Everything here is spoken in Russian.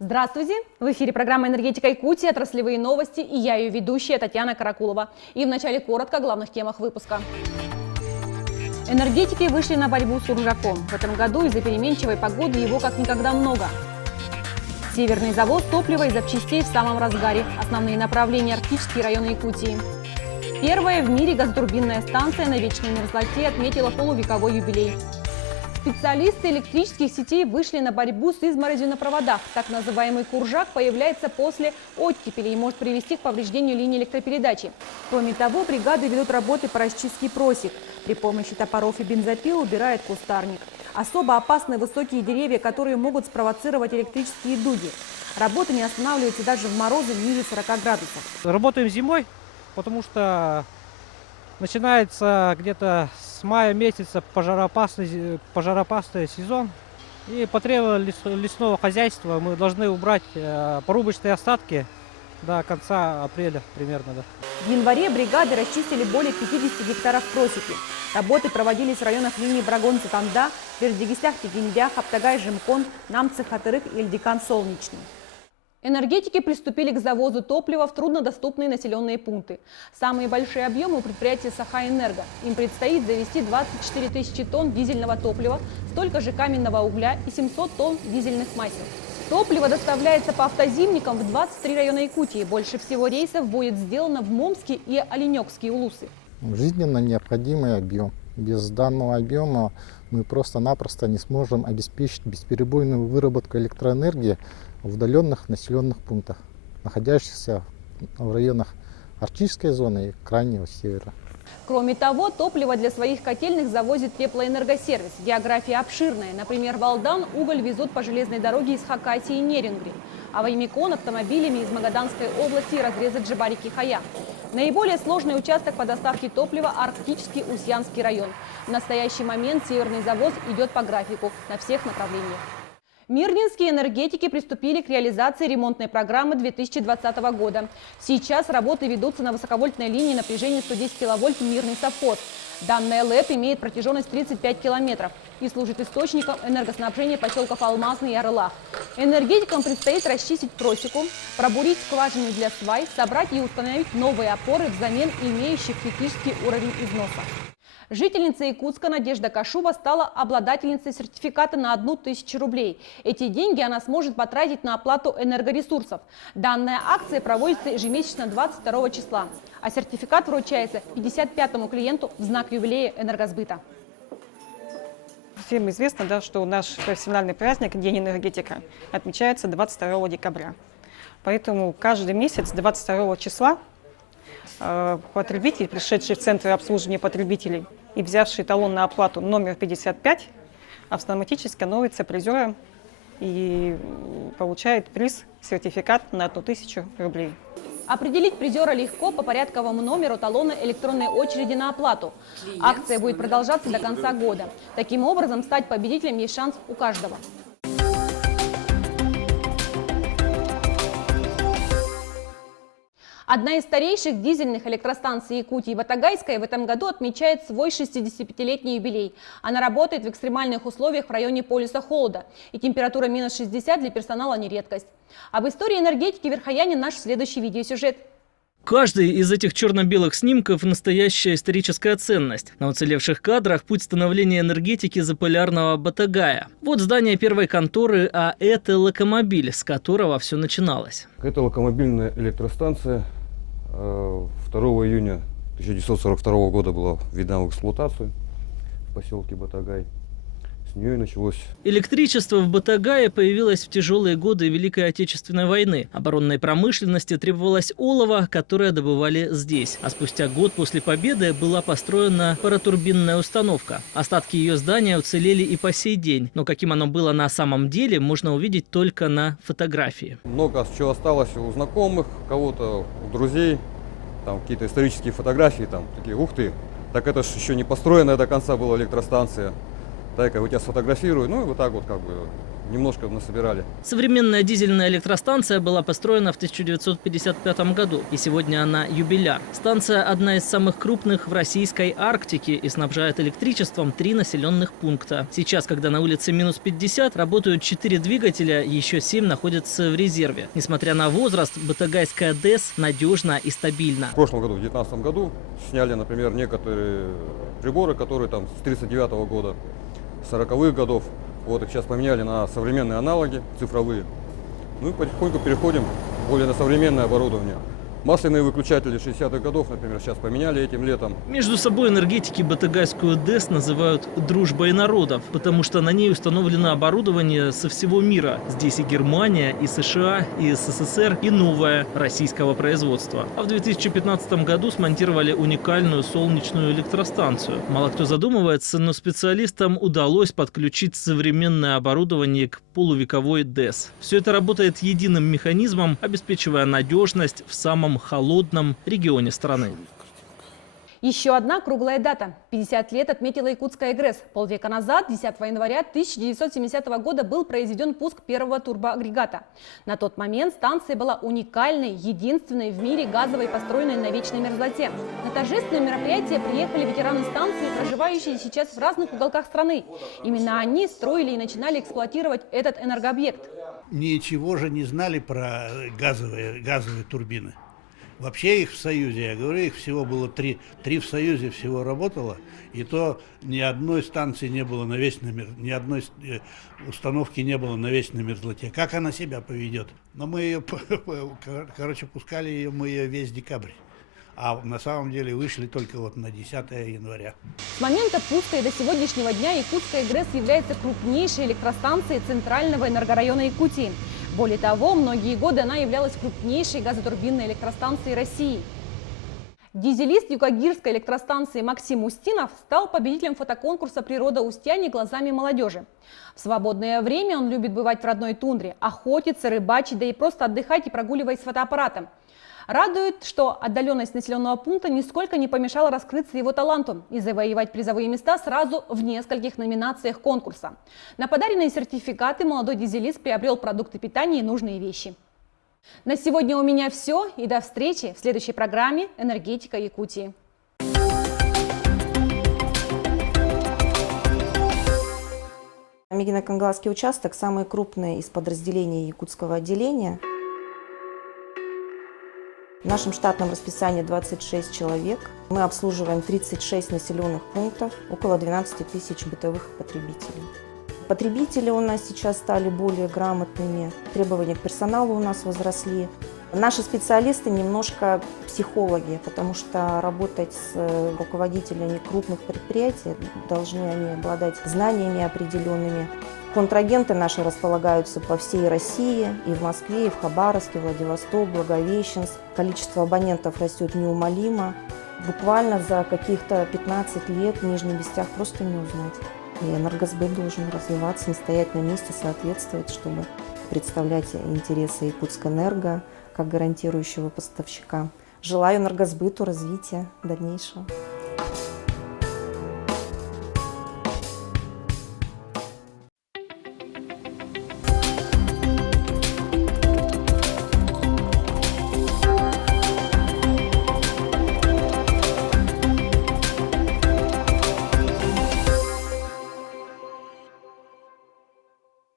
Здравствуйте! В эфире программа «Энергетика Якутии», отраслевые новости, и я ее ведущая Татьяна Каракулова. И вначале коротко о главных темах выпуска. Энергетики вышли на борьбу с уржаком. В этом году из-за переменчивой погоды его как никогда много. Северный завоз топлива и запчастей в самом разгаре. Основные направления – арктические районы Якутии. Первая в мире газотурбинная станция на вечной мерзлоте отметила полувековой юбилей. Специалисты электрических сетей вышли на борьбу с изморозью на проводах. Так называемый куржак появляется после оттепели и может привести к повреждению линии электропередачи. Кроме того, бригады ведут работы по расчистке просек. При помощи топоров и бензопил убирает кустарник. Особо опасны высокие деревья, которые могут спровоцировать электрические дуги. Работа не останавливается даже в морозы ниже 40 градусов. Работаем зимой, потому что начинается где-то с мая месяца пожароопасный сезон. И по требованию лесного хозяйства мы должны убрать порубочные остатки до конца апреля примерно. Да. В январе бригады расчистили более 50 гектаров просеки. Работы проводились в районах линии Брагон-Цитанда, Бердигистях-Тегиндях, Аптагай-Жимкон, Намцы-Хатырык и Эльдикан-Солнечный. Энергетики приступили к завозу топлива в труднодоступные населенные пункты. Самые большие объемы у предприятия «Сахаэнерго». Им предстоит завести 24 тысячи тонн дизельного топлива, столько же каменного угля и 700 тонн дизельных масел. Топливо доставляется по автозимникам в 23 района Якутии. Больше всего рейсов будет сделано в Момские и Оленёкские улусы. Жизненно необходимый объем. Без данного объема мы просто-напросто не сможем обеспечить бесперебойную выработку электроэнергии в удаленных населенных пунктах, находящихся в районах арктической зоны и крайнего севера. Кроме того, топливо для своих котельных завозит теплоэнергосервис. География обширная. Например, в Алдан уголь везут по железной дороге из Хакасии и Нерингри, а в Аймикон автомобилями из Магаданской области и разреза Джибарики-Хая. Наиболее сложный участок по доставке топлива – Арктический Ульсьянский район. В настоящий момент северный завоз идет по графику на всех направлениях. Мирнинские энергетики приступили к реализации ремонтной программы 2020 года. Сейчас работы ведутся на высоковольтной линии напряжения 110 киловольт Мирный-совхоз. Данная ЛЭП имеет протяженность 35 километров и служит источником энергоснабжения поселков Алмазный и Орлах. Энергетикам предстоит расчистить просеку, пробурить скважины для свай, собрать и установить новые опоры взамен имеющих критический уровень износа. Жительница Якутска Надежда Кашуба стала обладательницей сертификата на 1000 рублей. Эти деньги она сможет потратить на оплату энергоресурсов. Данная акция проводится ежемесячно 22 числа, а сертификат вручается 55-му клиенту в знак юбилея энергосбыта. Всем известно, что наш профессиональный праздник День энергетика отмечается 22 декабря. Поэтому каждый месяц 22 числа потребитель, пришедший в центр обслуживания потребителей и взявший талон на оплату номер 55, автоматически становится призером и получает приз сертификат на 1000 рублей. Определить призера легко по порядковому номеру талона электронной очереди на оплату. Акция будет продолжаться до конца года. Таким образом, стать победителем есть шанс у каждого. Одна из старейших дизельных электростанций Якутии, Батагайская, в этом году отмечает свой 65-летний юбилей. Она работает в экстремальных условиях в районе полюса холода, и температура минус 60 для персонала не редкость. Об истории энергетики Верхояне наш следующий видеосюжет. Каждый из этих черно-белых снимков – настоящая историческая ценность. На уцелевших кадрах путь становления энергетики заполярного Батагая. Вот здание первой конторы, а это локомобиль, с которого все начиналось. Это локомобильная электростанция. 2 июня 1942 года была введена в эксплуатацию в поселке Батагай. С нее и началось. Электричество в Батагае появилось в тяжелые годы Великой Отечественной войны. Оборонной промышленности требовалось олово, которое добывали здесь. А спустя год после победы была построена паротурбинная установка. Остатки ее здания уцелели и по сей день. Но каким оно было на самом деле, можно увидеть только на фотографии. Много чего осталось у знакомых, у кого-то, у друзей. Там какие-то исторические фотографии, там такие, ух ты, так это же еще не построенная до конца была электростанция. дай-ка я тебя сфотографирую, ну и вот так вот как бы немножко насобирали. Современная дизельная электростанция была построена в 1955 году, и сегодня она юбиляр. Станция одна из самых крупных в российской Арктике и снабжает электричеством 3 населенных пункта. Сейчас, когда на улице минус 50, работают 4 двигателя, еще 7 находятся в резерве. Несмотря на возраст, батагайская ДЭС надежна и стабильна. В прошлом году, в 2019 году, сняли, например, некоторые приборы, которые там с 1939 года, 40-х годов. Вот их сейчас поменяли на современные аналоги, цифровые. Ну и потихоньку переходим более на современное оборудование. Масляные выключатели 60-х годов, например, сейчас поменяли этим летом. Между собой энергетики батагайскую ДЭС называют «дружбой народов», потому что на ней установлено оборудование со всего мира. Здесь и Германия, и США, и СССР, и новое российского производства. А в 2015 году смонтировали уникальную солнечную электростанцию. Мало кто задумывается, но специалистам удалось подключить современное оборудование к полувековой ДЭС. Все это работает единым механизмом, обеспечивая надежность в самом холодном регионе страны. Еще одна круглая дата. 50 лет отметила якутская ГРЭС. Полвека назад, 10 января 1970 года, был произведен пуск первого турбоагрегата. На тот момент станция была уникальной, единственной в мире газовой, построенной на вечной мерзлоте. На торжественное мероприятие приехали ветераны станции, проживающие сейчас в разных уголках страны. Именно они строили и начинали эксплуатировать этот энергообъект. Ничего же не знали про газовые турбины. Вообще их в Союзе, я говорю, их всего было три в Союзе всего работало, и то ни одной станции не было на вечной мерзлоте, ни одной установки не было на вечной мерзлоте. Как она себя поведет? Но мы ее, пускали ее мы ее весь декабрь. А на самом деле вышли только вот на 10 января. С момента пуска и до сегодняшнего дня якутская ГРЭС является крупнейшей электростанцией центрального энергорайона Якутии. Более того, многие годы она являлась крупнейшей газотурбинной электростанцией России. Дизелист Юкагирской электростанции Максим Устинов стал победителем фотоконкурса «Природа Устьяне глазами молодежи». В свободное время он любит бывать в родной тундре, охотиться, рыбачить, да и просто отдыхать и прогуливаясь с фотоаппаратом. Радует, что отдаленность населенного пункта нисколько не помешала раскрыться его таланту и завоевать призовые места сразу в нескольких номинациях конкурса. На подаренные сертификаты молодой дизелист приобрел продукты питания и нужные вещи. На сегодня у меня все, и до встречи в следующей программе «Энергетика Якутии». Мегино-Кангаласский участок – самый крупный из подразделений якутского отделения. В нашем штатном расписании 26 человек. Мы обслуживаем 36 населенных пунктов, около 12 тысяч бытовых потребителей. Потребители у нас сейчас стали более грамотными, требования к персоналу у нас возросли. Наши специалисты немножко психологи, потому что работать с руководителями крупных предприятий должны они обладать знаниями определенными. Контрагенты наши располагаются по всей России, и в Москве, и в Хабаровске, Владивосток, Благовещенск. Количество абонентов растет неумолимо. Буквально за каких-то 15 лет в Нижних Бестях просто не узнать. И Энергосбыт должен развиваться, не стоять на месте, соответствовать, чтобы представлять интересы Якутскэнерго как гарантирующего поставщика. Желаю Энергосбыту развития дальнейшего.